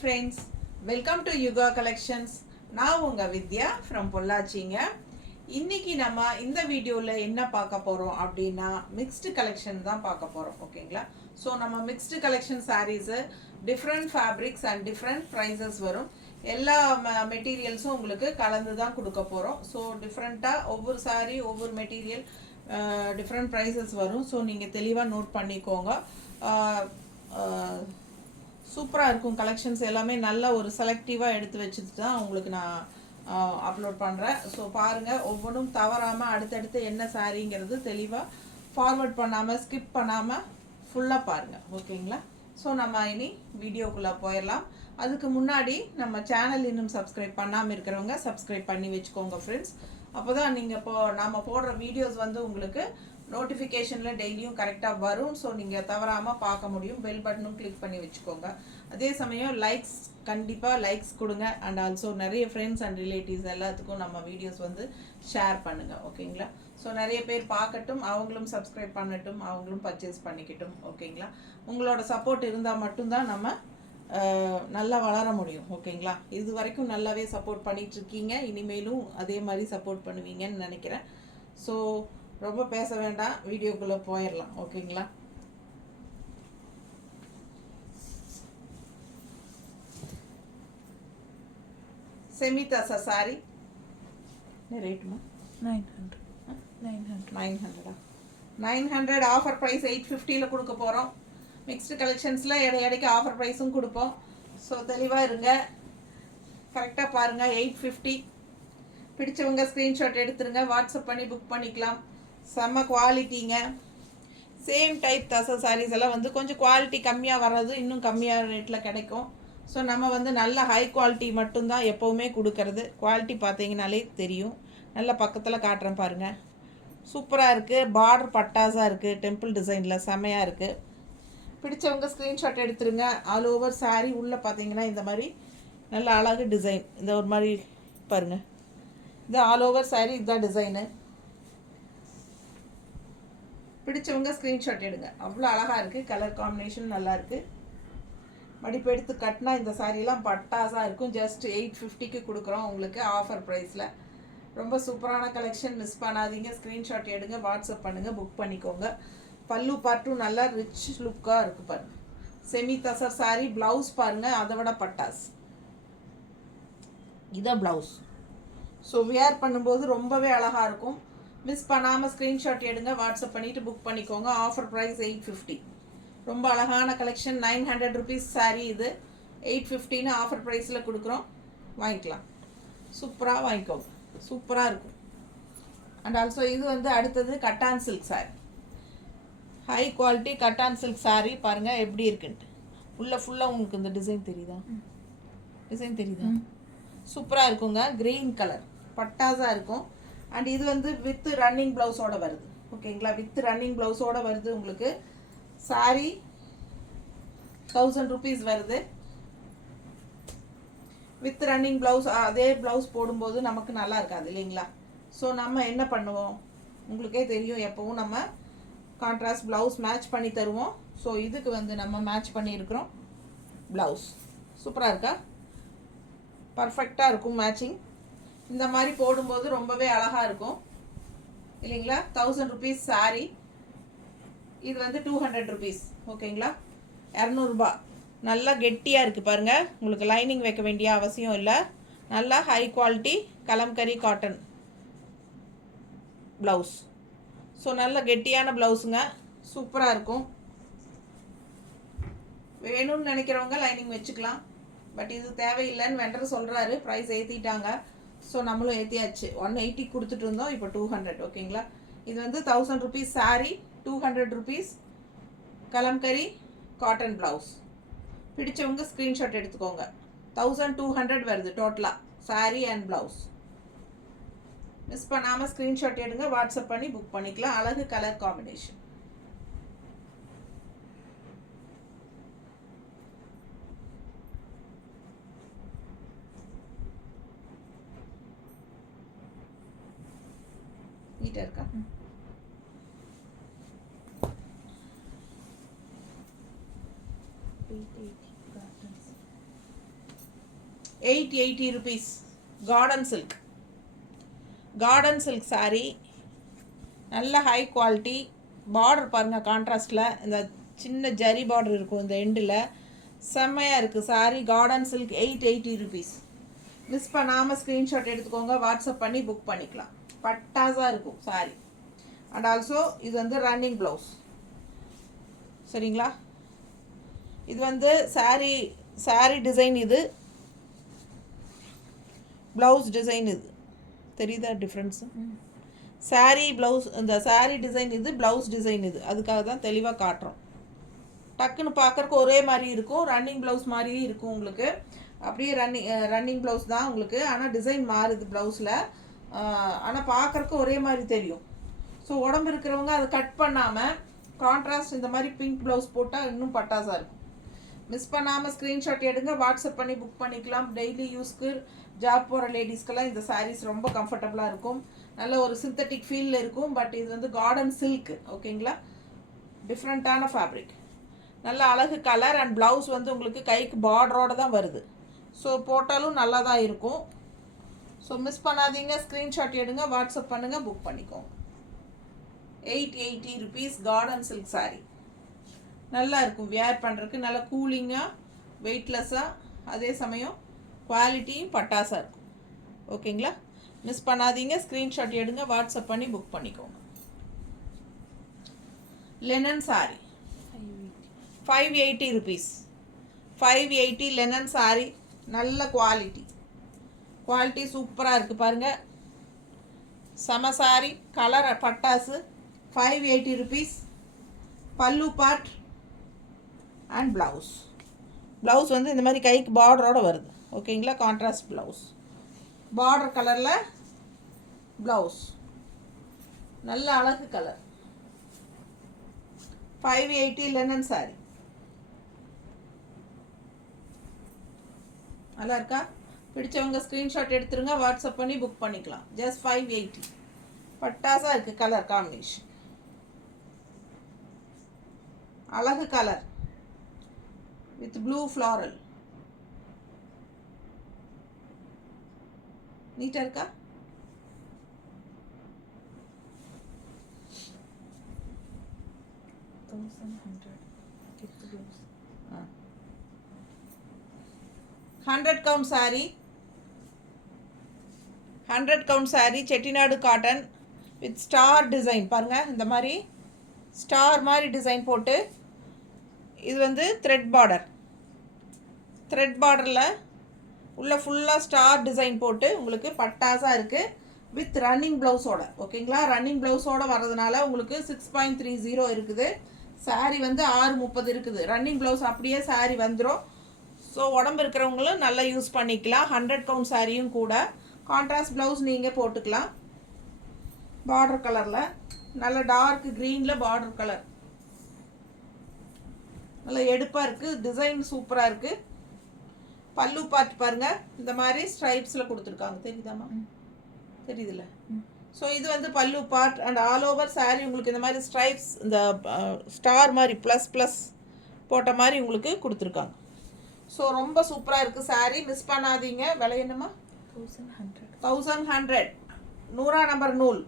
friends, welcome to Yuga Collections. நான் உங்க வித்யா from பொள்ளாச்சிங்க. இன்னைக்கு நம்ம இந்த வீடியோல என்ன பார்க்க போறோம் அப்படின்னா mixed collection தான் பார்க்க போறோம். ஓகேங்களா? ஸோ நம்ம mixed collection sarees different fabrics and different prices வரும். எல்லா மெட்டீரியல்ஸும் உங்களுக்கு கலந்து தான் கொடுக்க போறோம். ஸோ டிஃப்ரெண்ட்டாக ஒவ்வொரு saree ஒவ்வொரு மெட்டீரியல் டிஃப்ரெண்ட் ப்ரைஸஸ் வரும். ஸோ நீங்கள் தெளிவாக நோட் பண்ணிக்கோங்க. சூப்பராக இருக்கும். கலெக்ஷன்ஸ் எல்லாமே நல்ல ஒரு செலக்டிவாக எடுத்து வச்சுட்டு தான் உங்களுக்கு நான் அப்லோட் பண்ணுறேன். ஸோ பாருங்கள், ஒவ்வொன்றும் தவறாமல் அடுத்தடுத்து என்ன சாரிங்கிறது தெளிவாக ஃபார்வர்ட் பண்ணாமல் ஸ்கிப் பண்ணாமல் ஃபுல்லாக பாருங்கள். ஓகேங்களா? ஸோ நம்ம இனி வீடியோக்குள்ளே போயிடலாம். அதுக்கு முன்னாடி நம்ம சேனல் இன்னும் சப்ஸ்கிரைப் பண்ணாமல் இருக்கிறவங்க சப்ஸ்கிரைப் பண்ணி வச்சுக்கோங்க ஃப்ரெண்ட்ஸ். அப்போ தான் நீங்கள் நம்ம போடுற வீடியோஸ் வந்து உங்களுக்கு நோட்டிஃபிகேஷனில் டெய்லியும் கரெக்டாக வரும். ஸோ நீங்கள் தவறாமல் பார்க்க முடியும். பெல் பட்டனும் கிளிக் பண்ணி வச்சுக்கோங்க. அதே சமயம் லைக்ஸ், கண்டிப்பாக லைக்ஸ் கொடுங்க. அண்ட் ஆல்சோ நிறைய ஃப்ரெண்ட்ஸ் அண்ட் ரிலேட்டிவ்ஸ் எல்லாத்துக்கும் நம்ம வீடியோஸ் வந்து ஷேர் பண்ணுங்கள். ஓகேங்களா? ஸோ நிறைய பேர் பார்க்கட்டும், அவங்களும் சப்ஸ்கிரைப் பண்ணட்டும், அவங்களும் பர்ச்சேஸ் பண்ணிக்கட்டும். ஓகேங்களா? உங்களோட சப்போர்ட் இருந்தால் மட்டும்தான் நம்ம நல்லா வளர முடியும். ஓகேங்களா? இது வரைக்கும் நல்லாவே சப்போர்ட் பண்ணிகிட்ருக்கீங்க, இனிமேலும் அதே மாதிரி சப்போர்ட் பண்ணுவீங்கன்னு நினைக்கிறேன். ஸோ ரொம்ப பேச வேண்டாம், வீடியோக்குள்ளே போயிடலாம். ஓகேங்களா? செமி தசா சாரி ரேட்டுமா 900 ஆஃபர் ப்ரைஸ் 850 கொடுக்க போகிறோம். மிக்ஸ்டு கலெக்ஷன்ஸில் இடைக்கு ஆஃபர் ப்ரைஸும் கொடுப்போம். ஸோ தெளிவாக இருங்க, கரெக்டாக பாருங்கள். 850 பிடிச்சவங்க ஸ்க்ரீன்ஷாட் எடுத்துருங்க, வாட்ஸ்அப் பண்ணி புக் பண்ணிக்கலாம். செம்ம குவாலிட்டிங்க. சேம் டைப் தசை சாரீஸ் எல்லாம் வந்து கொஞ்சம் குவாலிட்டி கம்மியாக வர்றது இன்னும் கம்மியாக ரேட்டில் கிடைக்கும். ஸோ நம்ம வந்து நல்ல ஹை குவாலிட்டி மட்டும்தான் எப்போவுமே கொடுக்கறது. குவாலிட்டி பார்த்தீங்கனாலே தெரியும். நல்ல பக்கத்தில் காட்டுறேன் பாருங்கள். சூப்பராக இருக்குது. பார்டர் பட்டாஸாக இருக்குது, டெம்பிள் டிசைனில் செம்மையாக இருக்குது. பிடிச்சவங்க ஸ்க்ரீன்ஷாட் எடுத்துருங்க. ஆல் ஓவர் சாரீ உள்ளே பார்த்தீங்கன்னா இந்த மாதிரி நல்ல அழகு டிசைன். இந்த ஒரு மாதிரி பாருங்கள், இது ஆல் ஓவர் சாரீ, இதுதான் டிசைனு. பிடிச்சவங்க ஸ்க்ரீன்ஷாட் எடுங்க. அவ்வளோ அழகாக இருக்குது. கலர் காம்பினேஷன் நல்லா இருக்குது. மடிப்பு எடுத்து கட்டினா இந்த சாரீலாம் பட்டாஸாக இருக்கும். ஜஸ்ட் 850 கொடுக்குறோம் உங்களுக்கு ஆஃபர் ப்ரைஸில். ரொம்ப சூப்பரான கலெக்ஷன், மிஸ் பண்ணாதீங்க. ஸ்க்ரீன்ஷாட் எடுங்க, வாட்ஸ்அப் பண்ணுங்கள், புக் பண்ணிக்கோங்க. பல்லு பார்ட்டும் நல்லா ரிச் லுக்காக இருக்குது பாருங்கள். செமி தசர் சாரீ. ப்ளவுஸ் பாருங்கள், அதை விட பட்டாஸ். இதான் ப்ளவுஸ். ஸோ வியர் பண்ணும்போது ரொம்பவே அழகாக இருக்கும். மிஸ் பண்ணாமல் ஸ்க்ரீன்ஷாட் எடுங்க, வாட்ஸ்அப் பண்ணிவிட்டு புக் பண்ணிக்கோங்க. Offer price 850. ரொம்ப அழகான கலெக்ஷன். 900 ருபீஸ் சாரீ இது. 850ன்னு ஆஃபர் ப்ரைஸில் கொடுக்குறோம். வாங்கிக்கலாம். சூப்பராக வாங்கிக்கோங்க. சூப்பராக இருக்கும். அண்ட் ஆல்சோ இது வந்து அடுத்தது cotton silk sari. High quality cotton silk sari. பாருங்கள் எப்படி இருக்குன்ட்டு. ஃபுல்லாக உங்களுக்கு இந்த டிசைன் தெரியுதா? சூப்பராக இருக்குங்க. க்ரீன் கலர் பட்டாஸாக இருக்கும். அண்ட் இது வந்து வித் ரன்னிங் ப்ளவுஸோடு வருது. ஓகேங்களா? வித் ரன்னிங் ப்ளவுஸோடு வருது. உங்களுக்கு சாரீ 1000 ருபீஸ் வருது. With running blouse. அதே ப்ளவுஸ் போடும்போது நமக்கு நல்லா இருக்காது இல்லைங்களா? ஸோ நம்ம என்ன பண்ணுவோம், உங்களுக்கே தெரியும், எப்போவும் நம்ம கான்ட்ராஸ்ட் ப்ளவுஸ் மேட்ச் பண்ணி தருவோம். ஸோ இதுக்கு வந்து நம்ம மேட்ச் பண்ணியிருக்கிறோம் ப்ளவுஸ். சூப்பராக இருக்கா? பர்ஃபெக்டாக இருக்கும் மேட்சிங். இந்த மாதிரி போடும்போது ரொம்பவே அழகாக இருக்கும் இல்லைங்களா? 1000 ருபீஸ் சாரீ. இது வந்து 200 ருபீஸ். ஓகேங்களா? 200 ரூபாய். நல்லா கெட்டியாக இருக்குது பாருங்கள். உங்களுக்கு லைனிங் வைக்க வேண்டிய அவசியம் இல்லை. நல்லா high quality kalamkari cotton blouse. So நல்ல கெட்டியான ப்ளவுஸுங்க. சூப்பராக இருக்கும். வேணும்னு நினைக்கிறவங்க லைனிங் வச்சுக்கலாம். பட் இது தேவையில்லைன்னு வெண்டர் சொல்கிறாரு. ப்ரைஸ் ஏற்றிட்டாங்க. ஸோ நம்மளும் ஏற்றியாச்சு. 180 கொடுத்துட்டு இருந்தோம், இப்போ 200. ஓகேங்களா? இது வந்து 1000 rupees sari, 200 rupees kalamkari cotton blouse. பிடிச்சவங்க ஸ்க்ரீன்ஷாட் எடுத்துக்கோங்க. 1200 வருது டோட்டலாக சாரீ அண்ட் ப்ளவுஸ். மிஸ் பண்ணாமல் ஸ்க்ரீன்ஷாட் எடுங்க, வாட்ஸ்அப் பண்ணி புக் பண்ணிக்கலாம். அழகு கலர் காம்பினேஷன். நீட்டாக இருக்கா? 880 rupees. Garden silk. Garden silk saree. நல்ல ஹை குவாலிட்டி. பார்டர் பாருங்கள் கான்ட்ராஸ்டில் இந்த சின்ன ஜரி பார்டர் இருக்கும் இந்த எண்டில். செம்மையாக இருக்குது sari. Garden silk 880 rupees. Miss பண்ணாமல் ஸ்க்ரீன்ஷாட் எடுத்துக்கோங்க, வாட்ஸ்அப் பண்ணி புக் பண்ணிக்கலாம். பட்டாஸாக இருக்கும் சாரீ. அண்ட் ஆல்சோ இது வந்து ரன்னிங் ப்ளவுஸ். சரிங்களா? இது வந்து சாரீ டிசைன், இது ப்ளவுஸ் டிசைன். இது தெரியுதா டிஃப்ரென்ஸு? சாரீ ப்ளவுஸ், இந்த சாரீ டிசைன் இது, ப்ளவுஸ் டிசைன் இது. அதுக்காக தான் தெளிவாக காட்டுறோம். டக்குன்னு பார்க்குறக்கு ஒரே மாதிரி இருக்கும், ரன்னிங் ப்ளவுஸ் மாதிரியும் இருக்கும் உங்களுக்கு. அப்படியே ரன்னிங் ப்ளவுஸ் தான் உங்களுக்கு, ஆனால் டிசைன் மாறுது ப்ளவுஸில். ஆனால் பார்க்குறக்கு ஒரே மாதிரி தெரியும். ஸோ உடம்பு இருக்கிறவங்க அதை கட் பண்ணாமல் கான்ட்ராஸ்ட் இந்த மாதிரி பிங்க் ப்ளவுஸ் போட்டால் இன்னும் பட்டாசாக இருக்கும். மிஸ் பண்ணாமல் ஸ்க்ரீன்ஷாட் எடுங்க, வாட்ஸ்அப் பண்ணி புக் பண்ணிக்கலாம். டெய்லி யூஸ்க்கு ஜாப் போகிற லேடிஸ்க்கெல்லாம் இந்த சாரீஸ் ரொம்ப கம்ஃபர்டபுளாக இருக்கும். நல்ல ஒரு சிந்தட்டிக் ஃபீலில் இருக்கும். பட் இது வந்து கார்டன் சில்க். ஓகேங்களா? டிஃப்ரெண்ட்டான ஃபேப்ரிக். நல்ல அழகு கலர். அண்ட் ப்ளவுஸ் வந்து உங்களுக்கு கைக்கு பார்டரோடு தான் வருது. ஸோ போட்டாலும் நல்லா தான் இருக்கும். ஸோ மிஸ் பண்ணாதீங்க, ஸ்க்ரீன்ஷாட் எடுங்க, வாட்ஸ்அப் பண்ணுங்கள், புக் பண்ணிக்கோங்க. 880 rupees கார்டன் சில்க் சாரீ. நல்லா இருக்கும் வியர் பண்ணுறதுக்கு. நல்லா கூலிங்காக, வெயிட்லெஸ்ஸாக, அதே சமயம் குவாலிட்டியும் பட்டாசாக இருக்கும். ஓகேங்களா? மிஸ் பண்ணாதீங்க, ஸ்க்ரீன்ஷாட் எடுங்க, வாட்ஸ்அப் பண்ணி புக் பண்ணிக்கோங்க. Linen sari 580 rupees. 580 linen sari. நல்ல குவாலிட்டி சூப்பராக இருக்குது பாருங்கள். சம சாரீ, கலர் பட்டாசு. 580 rupees. பல்லு பார்ட் அண்ட் ப்ளவுஸ் வந்து இந்த மாதிரி கைக்கு பார்டரோடு வருது. ஓகேங்களா? கான்ட்ராஸ்ட் ப்ளவுஸ், பார்டர் கலரில் ப்ளவுஸ். நல்ல அழகு கலர். 580 லெனன் சாரீ. நல்லா இருக்கா? பிடிச்சவங்க ஸ்க்ரீன்ஷாட் எடுத்துருங்க, வாட்ஸ்அப் பண்ணி புக் பண்ணிக்கலாம். ஜஸ்ட் 580. பட்டாசாக இருக்குது கலர் காம்பினேஷன். அழகு கலர் வித் ப்ளூ ஃப்ளாரல். நீட்டாக இருக்கா? Hundred count sari. 100 count sari, Chettinad cotton with star design. பாருங்கள், இந்த மாதிரி ஸ்டார் மாதிரி டிசைன் போட்டு, இது வந்து த்ரெட் பார்டரில் உள்ள ஃபுல்லாக ஸ்டார் டிசைன் போட்டு உங்களுக்கு பட்டாசாக இருக்குது. வித் ரன்னிங் ப்ளவுஸோட. ஓகேங்களா? ரன்னிங் ப்ளவுஸோடு வர்றதுனால உங்களுக்கு 6.30 இருக்குது. சாரீ வந்து 630 இருக்குது. ரன்னிங் ப்ளவுஸ் அப்படியே சாரீ வந்துடும். ஸோ உடம்பு இருக்கிறவங்களும் நல்லா யூஸ் பண்ணிக்கலாம். 100 கவுண்ட் சாரியும் கூட. கான்ட்ராஸ்ட் ப்ளவுஸ் நீங்கள் போட்டுக்கலாம். பார்டர் கலரில் நல்ல டார்க் க்ரீனில் பார்டர் கலர். நல்லா எடுப்பாக இருக்குது. டிசைன் சூப்பராக இருக்குது. பல்லு பார்ட் பாருங்கள், இந்த மாதிரி ஸ்ட்ரைப்ஸில் கொடுத்துருக்காங்க. தெரியுதாம்மா? தெரியுதுல்ல? ஸோ இது வந்து பல்லு part. And all over sari உங்களுக்கு இந்த மாதிரி ஸ்ட்ரைப்ஸ், இந்த ஸ்டார் மாதிரி ப்ளஸ் போட்ட மாதிரி உங்களுக்கு கொடுத்துருக்காங்க. ஸோ ரொம்ப சூப்பராக இருக்குது சாரீ. மிஸ் பண்ணாதீங்க. விலை என்னம்மா? 1100. 100 நம்பர் நூல்.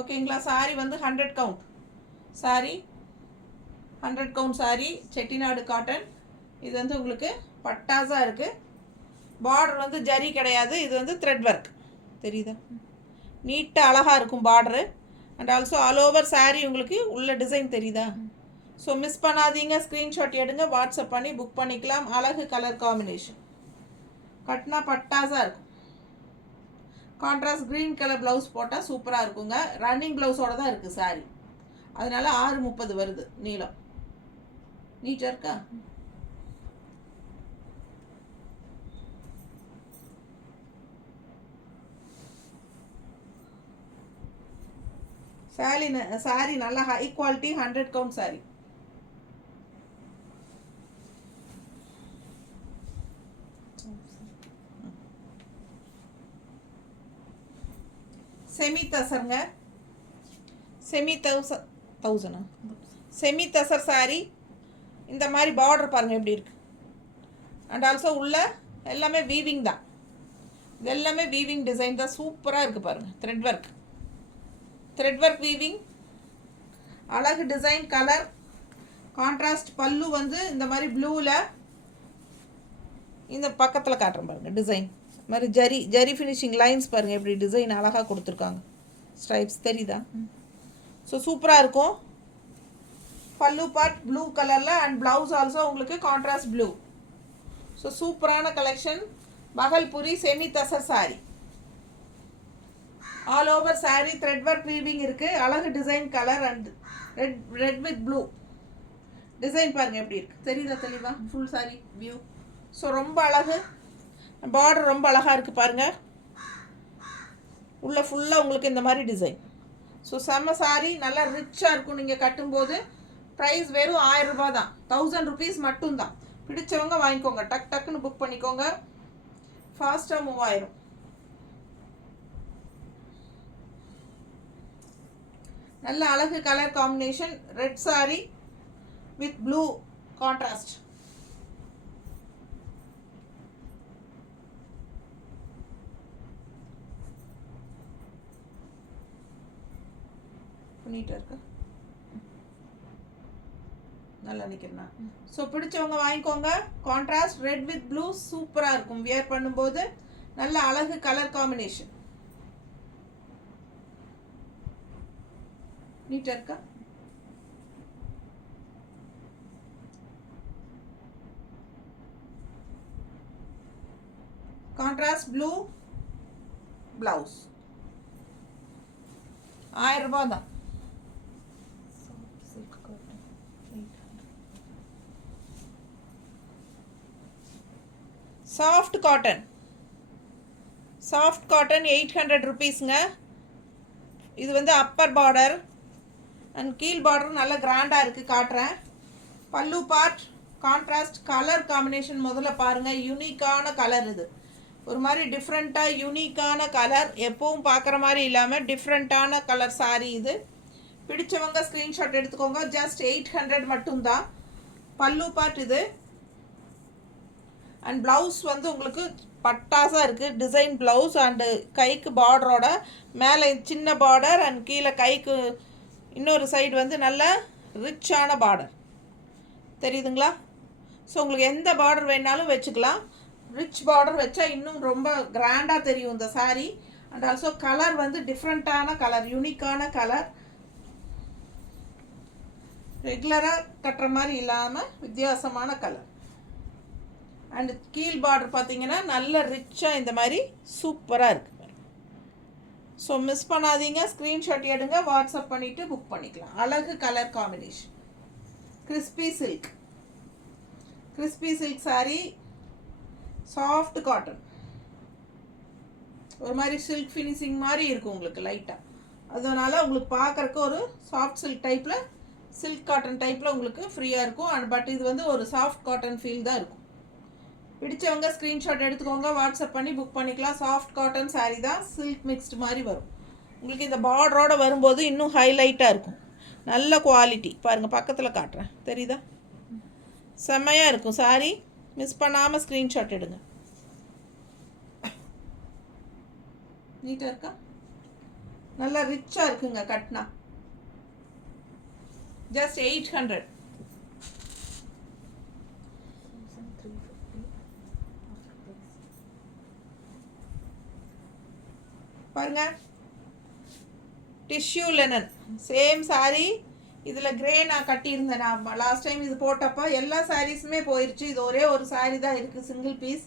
ஓகேங்களா? சாரீ வந்து 100 count sari. 100 count sari, Chettinad cotton. இது வந்து உங்களுக்கு பட்டாசாக இருக்குது. பார்டர் வந்து ஜரி கிடையாது, இது வந்து த்ரெட் ஒர்க். தெரியுதா? நீட்டாக அழகாக இருக்கும் border. And also all over sari உங்களுக்கு உள்ள டிசைன் தெரியுதா? ஸோ மிஸ் பண்ணாதீங்க, ஸ்க்ரீன்ஷாட் எடுங்க, வாட்ஸ்அப் பண்ணி புக் பண்ணிக்கலாம். அழகு கலர் காம்பினேஷன். கட்டினா பட்டாசாக இருக்கும். கான்ட்ராஸ்ட் க்ரீன் கலர் ப்ளவுஸ் போட்டால் சூப்பராக இருக்குங்க. ரன்னிங் ப்ளவுஸோடு தான் இருக்குது சாரீ. அதனால் 630 வருது நீளம். நீட்டாக இருக்கா? சாரீ நல்ல high quality 100 count sari. Semi தசருங்க. செமி தசர் சாரீ. இந்த மாதிரி பார்டர் பாருங்கள் எப்படி இருக்குது. அண்ட் ஆல்சோ உள்ள எல்லாமே வீவிங் தான். இது எல்லாமே வீவிங் டிசைன் தான். சூப்பராக இருக்குது பாருங்கள். த்ரெட் ஒர்க் வீவிங், அழகு டிசைன், கலர் கான்ட்ராஸ்ட். பல்லு வந்து இந்த மாதிரி ப்ளூவில், இந்த பக்கத்தில் காட்டுறேன் பாருங்கள் டிசைன். இது மாதிரி ஜரி ஃபினிஷிங் லைன்ஸ் பாருங்கள் எப்படி டிசைன் அழகாக கொடுத்துருக்காங்க. ஸ்ட்ரைப்ஸ் தெரியுதா? ஸோ சூப்பராக இருக்கும். பல்லு பார்ட் ப்ளூ கலரில் அண்ட் ப்ளவுஸ் ஆல்சோ உங்களுக்கு கான்ட்ராஸ்ட் ப்ளூ. ஸோ சூப்பரான collection. Bhagalpuri semi tussar sari, all over sari thread work weaving இருக்குது. அழகு design, colour and red with blue design பாருங்கள் எப்படி இருக்குது தெரியுதா தெளிவா? Full sorry view. ஸோ ரொம்ப அழகு. பார்டர் ரொம்ப அழகாக இருக்குது பாருங்கள். உள்ளே ஃபுல்லாக உங்களுக்கு இந்த மாதிரி டிசைன். ஸோ செம்ம சாரி, நல்லா ரிச்சாக இருக்கும். நீங்கள் கட்டும்போது ப்ரைஸ் வெறும் 1000 ரூபாய் தான். 1000 rupees மட்டும்தான். பிடிச்சவங்க வாங்கிக்கோங்க. டக்குன்னு புக் பண்ணிக்கோங்க. ஃபாஸ்ட்டாக மூவ் ஆயிரும். நல்ல அழகு colour combination. Red sorry with blue contrast. நீட்டாக இருக்கு, நல்லா நிற்கிறேன். ஸோ பிடிச்சவங்க வாங்கிக்கோங்க. கான்ட்ராஸ்ட் ரெட் வித் ப்ளூ சூப்பராக இருக்கும். வியர் பண்ணும்போது நல்ல அழகு கலர் காம்பினேஷன். நீட்டாக இருக்கா? Contrast blue blouse. 1000 ரூபாய் தான். Soft cotton 800 rupeesங்க. இது வந்து அப்பர் பார்டர் அண்ட் கீழ் பார்டர் நல்ல கிராண்டாக இருக்குது. காட்டுறேன். பல்லு பார்ட் கான்ட்ராஸ்ட் கலர் காம்பினேஷன் முதல்ல பாருங்கள். யூனிக்கான கலர். இது ஒரு மாதிரி டிஃப்ரெண்ட்டாக யூனிக்கான கலர். எப்பவும் பார்க்குற மாதிரி இல்லாமல் டிஃப்ரெண்ட்டான கலர் சாரி இது. பிடிச்சவங்க ஸ்க்ரீன்ஷாட் எடுத்துக்கோங்க. ஜஸ்ட் 800 மட்டும்தான். பல்லு பார்ட் இது. அண்ட் ப்ளவுஸ் வந்து உங்களுக்கு பட்டாசாக இருக்குது. டிசைன் ப்ளவுஸ் அண்டு கைக்கு பார்டரோட மேலே சின்ன பார்டர் அண்ட் கீழே கைக்கு இன்னொரு சைடு வந்து நல்ல ரிச்சான பார்டர் தெரியுதுங்களா? ஸோ உங்களுக்கு எந்த பார்டர் வேணாலும் வச்சுக்கலாம். ரிச் பார்டர் வச்சா இன்னும் ரொம்ப கிராண்டாக தெரியும் இந்த சாரீ. அண்ட் ஆல்சோ கலர் வந்து டிஃப்ரெண்ட்டான கலர், யூனிக்கான கலர். ரெகுலராக கட்டுற மாதிரி இல்லாமல் வித்தியாசமான கலர். அண்டு கீழ் பார்டர் பார்த்தீங்கன்னா நல்ல ரிச்சாக இந்த மாதிரி சூப்பராக இருக்குது. ஸோ மிஸ் பண்ணாதீங்க. ஸ்க்ரீன்ஷாட் எடுங்க, வாட்ஸ்அப் பண்ணிவிட்டு புக் பண்ணிக்கலாம். அழகு colour combination. Crispy silk sari, soft cotton. ஒரு மாதிரி சில்க் ஃபினிஷிங் மாதிரி இருக்கும் உங்களுக்கு லைட்டாக. அதனால் உங்களுக்கு பார்க்குறக்கு ஒரு சாஃப்ட் சில்க் டைப்பில், சில்க் காட்டன் டைப்பில் உங்களுக்கு ஃப்ரீயாக இருக்கும். அண்ட் பட் இது வந்து ஒரு சாஃப்ட் காட்டன் ஃபீல் தான் இருக்கும். பிடிச்சவங்க ஸ்க்ரீன்ஷாட் எடுத்துக்கோங்க, வாட்ஸ்அப் பண்ணி புக் பண்ணிக்கலாம். சாஃப்ட் காட்டன் சாரீ தான், சில்க் மிக்ஸ்டு மாதிரி வரும். உங்களுக்கு இந்த பார்டரோடு வரும்போது இன்னும் ஹைலைட்டாக இருக்கும். நல்ல குவாலிட்டி பாருங்கள். பக்கத்தில் காட்டுறேன் தெரியுதா? செம்மையாக இருக்கும் சாரீ. மிஸ் பண்ணாமல் ஸ்க்ரீன்ஷாட் எடுங்க. நீட்டாக இருக்கா? நல்லா ரிச்சாக இருக்குங்க கட்னா. ஜஸ்ட் 800. பாருங்க. Tissue linen same sari. இதில் கிரே நான் கட்டியிருந்தேன். நான் லாஸ்ட் டைம் இது போட்டப்போ எல்லா சாரீஸுமே போயிடுச்சு. இது ஒரே ஒரு சாரீ தான் இருக்குது, சிங்கிள் பீஸ்.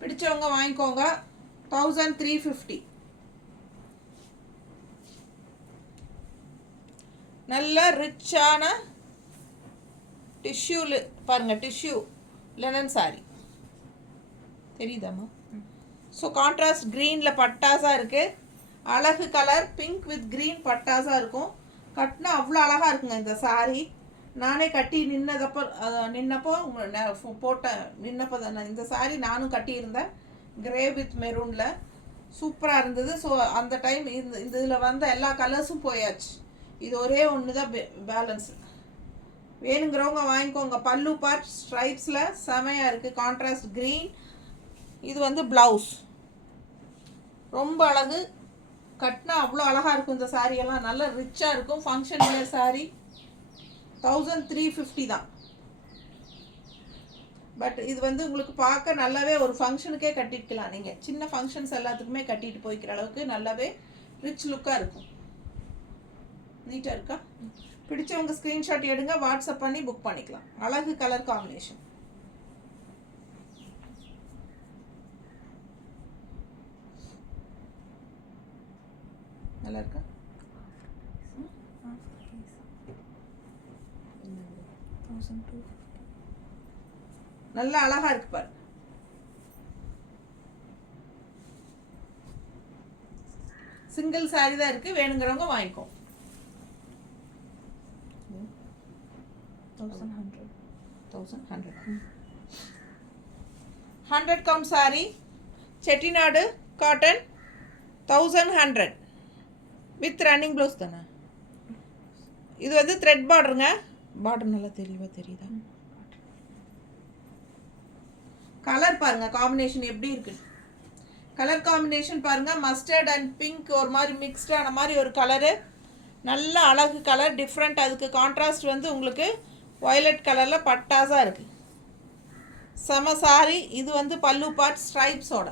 பிடிச்சவங்க வாங்கிக்கோங்க. 1350. நல்ல ரிச்சான டிஷ்யூ பாருங்கள். டிஷ்யூ லெனன் சாரீ தெரியுதாம்மா? ஸோ கான்ட்ராஸ்ட் க்ரீனில் பட்டாஸாக இருக்குது. அழகு கலர் பிங்க் வித் க்ரீன் பட்டாஸாக இருக்கும். கட்டினா அவ்வளோ அழகாக இருக்குங்க இந்த சாரீ. நானே கட்டி நின்னப்போ தான் இந்த சாரீ நானும் கட்டியிருந்தேன். கிரே வித் மெரூனில் சூப்பராக இருந்தது. ஸோ அந்த டைம் இந்த இதில் வந்த எல்லா கலர்ஸும் போயாச்சு. இது ஒரே ஒன்று தான் பேலன்ஸ். வேணுங்கிறவங்க வாங்கிக்கோங்க. பல்லு பார்ட் ஸ்ட்ரைப்ஸில் செமையாக இருக்குது. கான்ட்ராஸ்ட் க்ரீன் இது வந்து ப்ளவுஸ். ரொம்ப அழகு, கட்டினா அவ்வளோ அழகாக இருக்கும். இந்த சாரியெல்லாம் நல்ல ரிச்சாக இருக்கும். ஃபங்க்ஷன் வேர் சாரீ 1350 தான். பட் இது வந்து உங்களுக்கு பார்க்க நல்லாவே ஒரு ஃபங்க்ஷனுக்கே கட்டிக்கலாம். நீங்கள் சின்ன ஃபங்க்ஷன்ஸ் எல்லாத்துக்குமே கட்டிட்டு போய்க்கிற அளவுக்கு நல்லாவே ரிச் லுக்காக இருக்கும். நீட்டாக இருக்கா? பிடிச்சவங்க ஸ்க்ரீன்ஷாட் எடுங்க, வாட்ஸ்அப் பண்ணி புக் பண்ணிக்கலாம். அழகு கலர் காம்பினேஷன். நல்லா இருக்கா? நல்லா அழகா இருக்கு பாரு. சிங்கிள் சாரி தான் இருக்கு, வேணுங்கிறவங்க வாங்கிக்கோ. 100 count sorry, Chettinad cotton 1100 with running blouse தானே. இது வந்து த்ரெட் பார்டருங்க. பார்டர் நல்லா தெளிவாக தெரியுதா? கலர் பாருங்க, காம்பினேஷன் எப்படி இருக்கு. கலர் காம்பினேஷன் பாருங்க, மஸ்டர்ட் அண்ட் பிங்க் ஒரு மாதிரி மிக்ஸ்டான மாதிரி ஒரு கலரு. நல்ல அழகு கலர், டிஃப்ரெண்ட். அதுக்கு கான்ட்ராஸ்ட் வந்து உங்களுக்கு வயலட் கலரில் பட்டாஸாக இருக்குது. செம சாரி. இது வந்து பல்லு பார்ட் ஸ்ட்ரைப்ஸோட.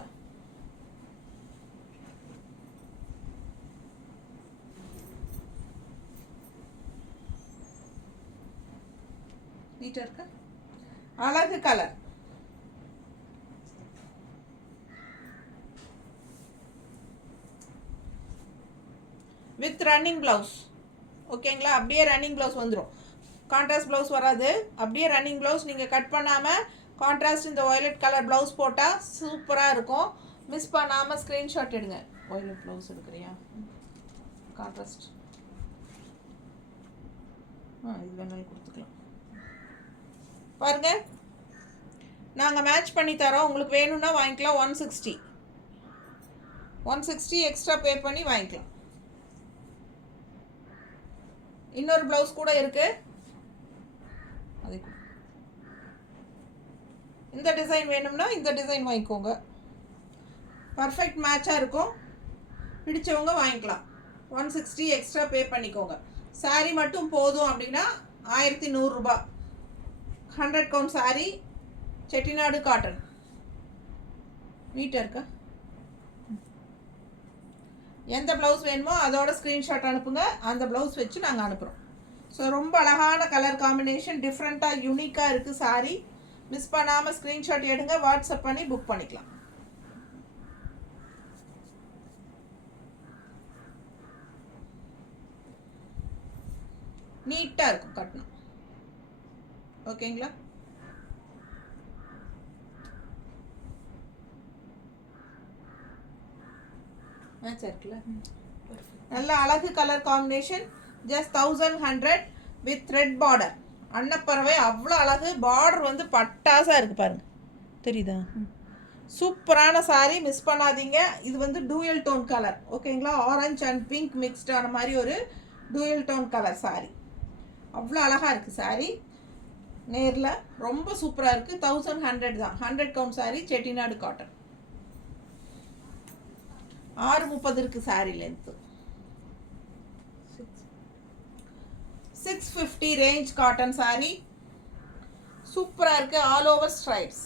நீட்டாக இருக்கா? அழகு கலர். With running blouse. ஓகேங்களா? அப்படியே ரன்னிங் ப்ளவுஸ் வந்துடும். கான்ட்ராஸ்ட் ப்ளவுஸ் வராது. அப்படியே ரன்னிங் ப்ளவுஸ். நீங்கள் கட் பண்ணாமல் கான்ட்ராஸ்ட் இந்த வயலட் கலர் ப்ளவுஸ் போட்டால் சூப்பராக இருக்கும். மிஸ் பண்ணாமல் ஸ்க்ரீன்ஷாட் எடுங்க. Violet blouse எடுக்கிறியா? கான்ட்ராஸ்ட் இது வேணாலும் கொடுத்துக்கலாம். பாருங்கள், நாங்கள் மேட்ச் பண்ணி தரோம். உங்களுக்கு வேணும்னா வாங்கிக்கலாம். 160 எக்ஸ்ட்ரா பே பண்ணி வாங்கிக்கலாம். இன்னொரு ப்ளவுஸ் கூட இருக்கு. அது இந்த டிசைன் வேணும்னா இந்த டிசைன் வாங்கிக்கோங்க. பர்ஃபெக்ட் மேட்சாக இருக்கும். பிடிச்சவங்க வாங்கிக்கலாம். 160 எக்ஸ்ட்ரா பே பண்ணிக்கோங்க. சாரீ மட்டும் போதும் அப்படின்னா 1100 ரூபாய். 100 கவுண்ட் சாரீ, செட்டிநாடு காட்டன். நீட்டாக இருக்கா? எந்த ப்ளவுஸ் வேணுமோ அதோட ஸ்க்ரீன்ஷாட் அனுப்புங்க. அந்த ப்ளவுஸ் வச்சு நாங்கள் அனுப்புகிறோம். ஸோ ரொம்ப அழகான கலர் காம்பினேஷன், டிஃப்ரெண்ட்டாக யூனிக்காக இருக்குது சாரீ. மிஸ் பண்ணாமல் ஸ்க்ரீன்ஷாட் எடுங்க, வாட்ஸ்அப் பண்ணி புக் பண்ணிக்கலாம். நீட்டாக இருக்கும் கட்டணும். ஓகேங்களா? மேட்ச் இருக்குல்ல? நல்ல அழகு colour combination. Just 1100 with thread border. அன்னப்பறவை அவ்வளோ அழகு. பார்டர் வந்து பட்டாசாக இருக்குது பாருங்க, தெரியுதா? சூப்பரான சாரீ, மிஸ் பண்ணாதீங்க. இது வந்து டூயல் டோன் கலர். ஓகேங்களா? ஆரஞ்சு அண்ட் பிங்க் மிக்ஸ்டான மாதிரி ஒரு டூயல் டோன் கலர் சாரீ. அவ்வளோ அழகாக இருக்குது சாரீ. நேரில் ரொம்ப சூப்பராக இருக்குது. 1100 தான். 100 கவுண்ட் சாரீ, செட்டிநாடு காட்டன். 6:30 இருக்குது sari length. 650 range cotton sari. சூப்பராக இருக்குது. All over stripes.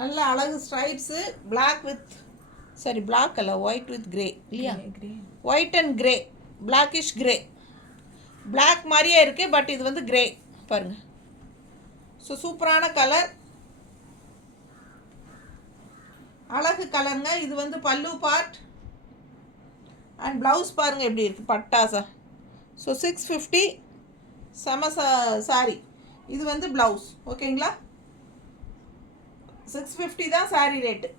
நல்ல அழகு ஸ்ட்ரைப்ஸு. பிளாக் வித் பிளாக் அல்ல, ஒயிட் வித் கிரே இல்லையா? White and grey, blackish grey. Black மாதிரியே இருக்குது, பட் இது வந்து கிரே பாருங்க. ஸோ சூப்பரான கலர், அழகு கலருங்க. இது வந்து பல்லு பார்ட் அண்ட் ப்ளவுஸ் பாருங்கள் எப்படி இருக்குது, பட்டாசா. ஸோ 650 செம சாரி. இது வந்து ப்ளவுஸ். ஓகேங்களா? 650 தான் சாரீ ரேட்டு.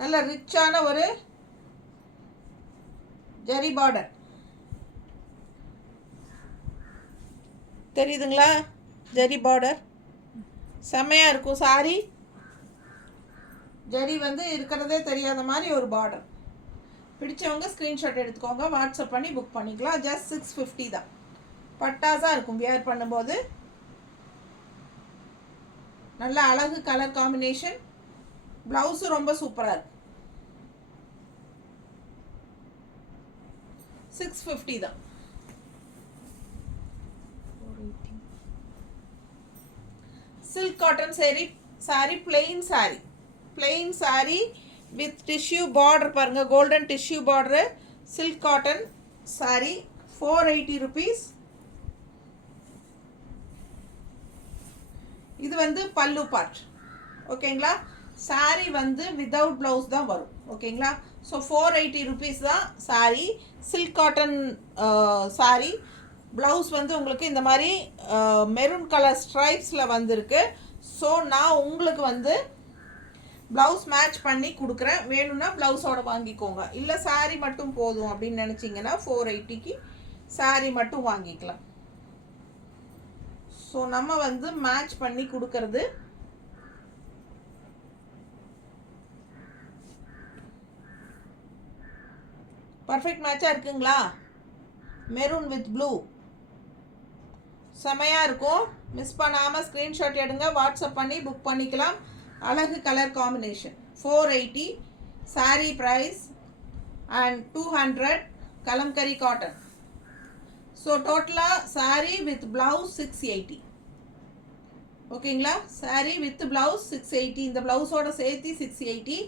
நல்ல ரிச்சான ஒரு ஜரி பார்டர் தெரியுதுங்களா? ஜரி பார்டர் செம்மையாக இருக்கும் சாரீ. ஜரி வந்து இருக்கிறதே தெரியாத மாதிரி ஒரு பார்டர். பிடிச்சவங்க ஸ்க்ரீன்ஷாட் எடுத்துக்கோங்க, வாட்ஸ்அப் பண்ணி புக் பண்ணிக்கலாம். ஜஸ்ட் 650 தான். பட்டாசாக இருக்கும் வியர் பண்ணும்போது. நல்ல அழகு கலர் காம்பினேஷன். ப்ளவுஸு ரொம்ப சூப்பராக இருக்கு. 650 தான். Silk cotton sari plain sari with tissue border பாருங்கள், golden tissue border. Silk cotton sari 480 rupees. இது வந்து பல்லு பார்ட். ஓகேங்களா? சாரி வந்து வித்தவுட் ப்ளவுஸ் தான் வரும். ஓகேங்களா? ஸோ 480 rupees தான் sorry. Silk cotton sorry. Blouse வந்து உங்களுக்கு இந்த மாதிரி மெரூன் கலர் ஸ்ட்ரைப்ஸில் வந்திருக்கு. ஸோ நான் உங்களுக்கு வந்து ப்ளவுஸ் மேட்ச் பண்ணி கொடுக்குறேன். வேணும்னா ப்ளவுஸோட வாங்கிக்கோங்க. இல்லை சாரி மட்டும் போதும் அப்படின்னு நினச்சிங்கன்னா 480க்கு சாரி மட்டும் வாங்கிக்கலாம். ஸோ நம்ம வந்து மேட்ச் பண்ணி கொடுக்கறது பர்ஃபெக்ட் மேட்சாக இருக்குங்களா? மெரூன் வித் ப்ளூ செமையாக இருக்கும். மிஸ் பண்ணாமல் ஸ்க்ரீன்ஷாட் எடுங்க, வாட்ஸ்அப் பண்ணி புக் பண்ணிக்கலாம். அழகு colour combination. 480 sari price and 200 kalamkari cotton. So டோட்டலாக சாரீ வித் ப்ளவுஸ் 680. ஓகேங்களா? Sari with blouse 680. இந்த ப்ளவுஸோட சேர்த்து 680.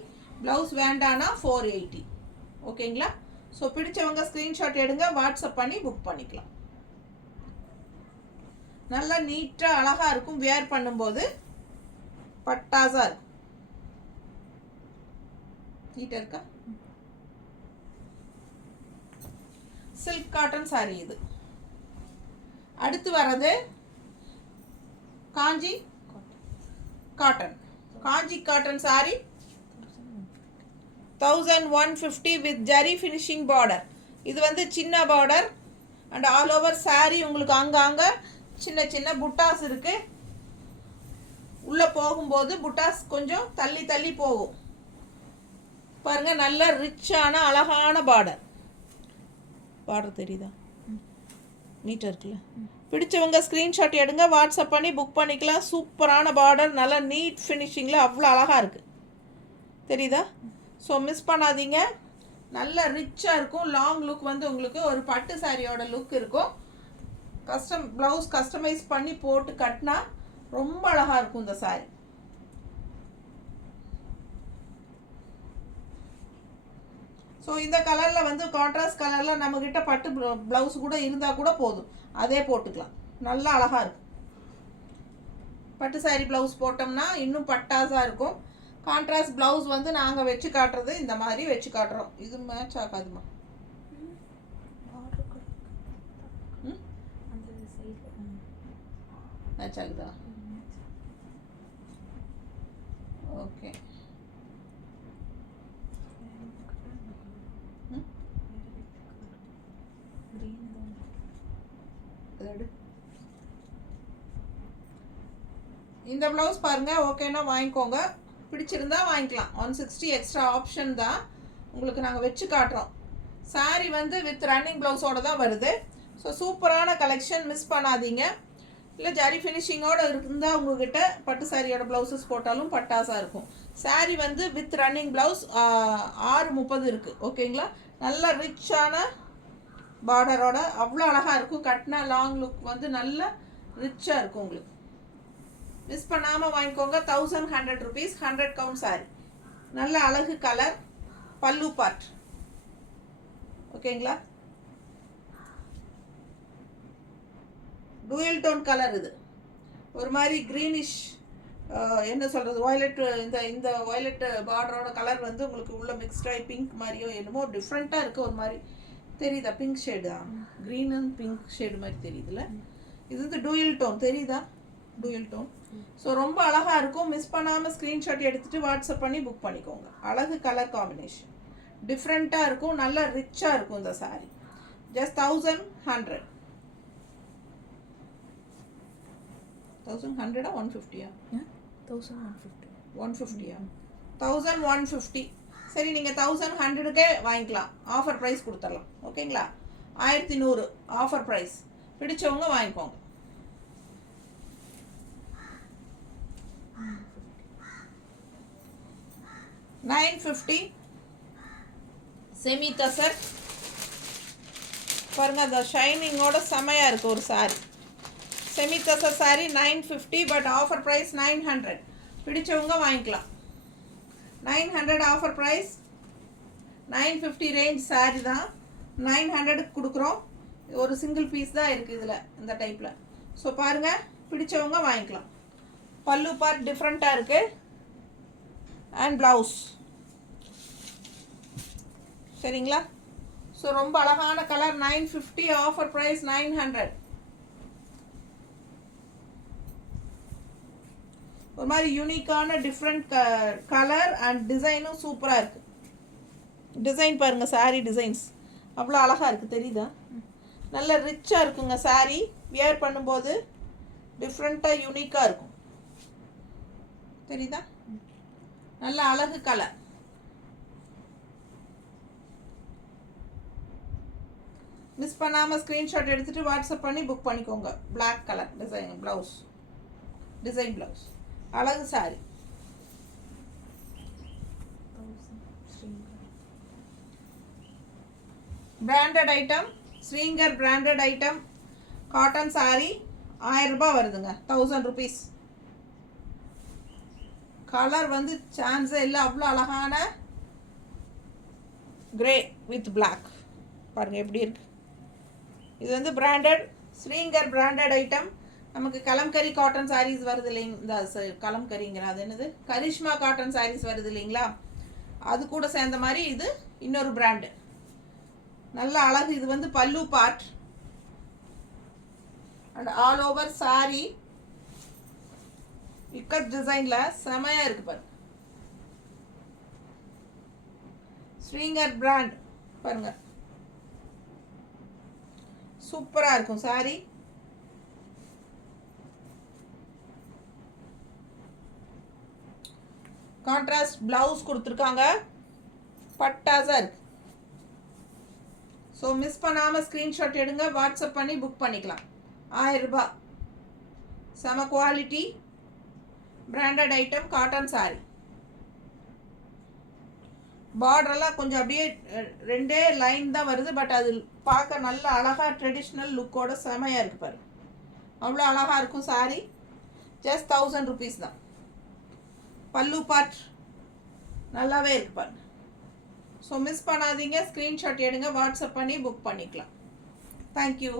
ப்ளவுஸ் வேண்டானா 480. ஓகேங்களா? ஸோ பிடிச்சவங்க ஸ்க்ரீன்ஷாட் எடுங்க, வாட்ஸ்அப் பண்ணி புக் பண்ணிக்கலாம். நல்லா நீட்டாக அழகாக இருக்கும். வேர் பண்ணும்போது பட்டாசா இருக்கும். நீட்டாக இருக்கா? சில்க் காட்டன் சாரி இது. அடுத்து வர்றது Kanchi cotton sari 1150 with zari finishing border. இது வந்து சின்ன border and all over sari உங்களுக்கு அங்கங்கே சின்ன சின்ன புட்டாஸ் இருக்குது. உள்ளே போகும்போது புட்டாஸ் கொஞ்சம் தள்ளி தள்ளி போகும் பாருங்கள். நல்ல ரிச்சான அழகான பார்டர் தெரியுதா? நீட்டாக இருக்குல்ல? பிடிச்சவங்க ஸ்க்ரீன்ஷாட் எடுங்க, வாட்ஸ்அப் பண்ணி புக் பண்ணிக்கலாம். சூப்பரான பார்டர், நல்லா நீட் ஃபினிஷிங்கில் அவ்வளோ அழகாக இருக்குது. தெரியுதா? ஸோ மிஸ் பண்ணாதீங்க. நல்ல ரிச்சாக இருக்கும். லாங் லுக் வந்து உங்களுக்கு ஒரு பட்டு சாரியோட லுக் இருக்கும். ப்ளவுஸ் கஸ்டமைஸ் பண்ணி போட்டு கட்டினா ரொம்ப அழகாக இருக்கும் இந்த சாரி. ஸோ இந்த கலரில் வந்து கான்ட்ராஸ்ட் கலரில் நம்மக்கிட்ட பட்டு ப்ளவுஸ் கூட இருந்தால் கூட போதும், அதே போட்டுக்கலாம். நல்லா அழகாக இருக்கும். பட்டு சாரி ப்ளவுஸ் போட்டோம்னா இன்னும் பட்டாஸாக இருக்கும். கான்ட்ராஸ்ட் ப்ளவுஸ் வந்து நாங்கள் வச்சு காட்டுறது இந்த மாதிரி வச்சு காட்டுறோம். இது மேட்ச் ஆகாதுமா? மேட்ச் ஆகுதா? ஓகே. இந்த ப்ளவுஸ் பாருங்கள், ஓகேன்னா வாங்கிக்கோங்க. பிடிச்சிருந்தா வாங்கிக்கலாம். 160 எக்ஸ்ட்ரா ஆப்ஷன் தான். உங்களுக்கு நாங்கள் வச்சு காட்டுறோம். சாரி வந்து வித் ரன்னிங் ப்ளவுஸோடு தான் வருது. ஸோ சூப்பரான கலெக்ஷன், மிஸ் பண்ணாதீங்க. இல்லை ஜரி ஃபினிஷிங்கோடு இருந்தால் உங்கள்கிட்ட பட்டு சாரியோட ப்ளவுஸஸ் போட்டாலும் பட்டாஸாக இருக்கும். சாரி வந்து வித் ரன்னிங் ப்ளவுஸ் 630 இருக்குது. ஓகேங்களா? நல்ல ரிச்சான பார்டரோட அவ்வளோ அழகாக இருக்கும். கட்டினா லாங் லுக் வந்து நல்ல ரிச்சாக இருக்கும் உங்களுக்கு. மிஸ் பண்ணாமல் வாங்கிக்கோங்க. 1100 rupees 100 count சாரி. நல்ல அழகு கலர், பல்லு பார்ட். ஓகேங்களா? Dual tone colour. இது ஒரு மாதிரி க்ரீனிஷ், என்ன சொல்கிறது, வயலட். இந்த வயலட் பார்டரோட கலர் வந்து உங்களுக்கு உள்ள மிக்ஸ்டாகி பிங்க் மாதிரியோ என்னமோ டிஃப்ரெண்ட்டாக இருக்குது. ஒரு மாதிரி தெரியுதா? பிங்க் ஷேடு தான், க்ரீன் அண்ட் பிங்க் ஷேடு மாதிரி தெரியுதுல்ல? இது வந்து டூயல் டோன் தெரியுதா? Dual tone. ஸோ ரொம்ப அழகாக இருக்கும். மிஸ் பண்ணாமல் ஸ்க்ரீன்ஷாட் எடுத்துகிட்டு வாட்ஸ்அப் பண்ணி புக் பண்ணிக்கோங்க. அழகு கலர் காம்பினேஷன், டிஃப்ரெண்ட்டாக இருக்கும், நல்லா ரிச்சாக இருக்கும் இந்த சாரீ. ஜஸ்ட் 1100. 1100 150? 150. 1150. சரி, நீங்கள் 1100க்கே வாங்கிக்கலாம். ஆஃபர் ப்ரைஸ் கொடுத்துடலாம். ஓகேங்களா? 1100 ஆஃபர் ப்ரைஸ். பிடிச்சவங்க வாங்கிக்கோங்க. 950 செமி தசர். பாருங்க, அந்த ஷைனிங்கோட செமையாக இருக்குது ஒரு sari. Semi tussar sari 950, but offer price 900. பிடிச்சவங்க வாங்கிக்கலாம். 900 ஆஃபர் ப்ரைஸ். 950 ரேஞ்ச் சாரி தான், 900க்கு கொடுக்குறோம். ஒரு சிங்கிள் பீஸ் தான் இருக்குது இதில், இந்த டைப்பில். ஸோ பாருங்கள், பிடிச்சவங்க வாங்கிக்கலாம். பல்லு பார்ட் டிஃப்ரெண்ட்டாக இருக்குது. And blouse. சரிங்களா? ஸோ ரொம்ப அழகான கலர். 950 offer price 900. ஒரு மாதிரி யூனிக்கான டிஃப்ரெண்ட் கலர் அண்ட் டிசைனும் சூப்பராக இருக்குது. டிசைன் பாருங்கள், சாரீ டிசைன்ஸ் அவ்வளோ அழகாக இருக்குது. தெரியுதா? நல்ல ரிச்சாக இருக்குங்க சாரீ. வியர் பண்ணும்போது டிஃப்ரெண்ட்டாக யூனிக்காக இருக்கும். தெரியுதா? நல்ல அழகு கலர். மிஸ் பண்ணாமல் ஸ்க்ரீன்ஷாட் எடுத்துகிட்டு வாட்ஸ்அப் பண்ணி புக் பண்ணிக்கோங்க. Black colour design blouse, design blouse, அழகு சாரி. பிராண்டட் ஐட்டம், ஸ்ரீங்கர் பிராண்டட் ஐட்டம், காட்டன் சாரி 1000 ரூபாய் வருதுங்க. 1000 rupees. கலர் வந்து சான்ஸே இல்லை, அவ்வளோ அழகான கிரே வித் பிளாக். பாருங்கள் எப்படி இருக்கு. இது வந்து பிராண்டட் ஸ்ரீங்கர் பிராண்டட் ஐட்டம். நமக்கு கலம்கரி காட்டன் சாரீஸ் வருது இல்லைங்க, இந்த கலம்கரிங்கிற அது என்னது, கரிஷ்மா காட்டன் சாரீஸ் வருது இல்லைங்களா, அது கூட சேர்ந்த மாதிரி இது இன்னொரு பிராண்டு. நல்ல அழகு. இது வந்து பல்லு part and all over sorry ikat டிசைன்ல செமையா இருக்கு பாருங்க. ஸ்ரீங்கர் பிராண்ட் பாருங்க, சூப்பரா இருக்கும் சாரி. கான்ட்ராஸ்ட் பிளவுஸ் கொடுத்துருக்காங்க, பட்டாசா இருக்கு. ஸோ மிஸ் பண்ணாமல் ஸ்க்ரீன்ஷாட் எடுங்க, வாட்ஸ்அப் பண்ணி புக் பண்ணிக்கலாம். 1000 ரூபாய். செம quality branded item cotton sari. பார்டரெல்லாம் கொஞ்சம் அப்படியே 2 லைன் தான் வருது, பட் அது பார்க்க நல்ல அழகாக ட்ரெடிஷ்னல் லுக்கோட செமையாக இருக்குது பாரு. அவ்வளோ அழகாக இருக்கும் சாரி. ஜஸ்ட் 1000 rupees தான். பல்லு பார்ட் நல்லாவே இருக்கு பாருங்க. ஸோ மிஸ் பண்ணாதீங்க, ஸ்க்ரீன்ஷாட் எடுங்க, வாட்ஸ்அப் பண்ணி புக் பண்ணிக்கலாம். தேங்க்யூ.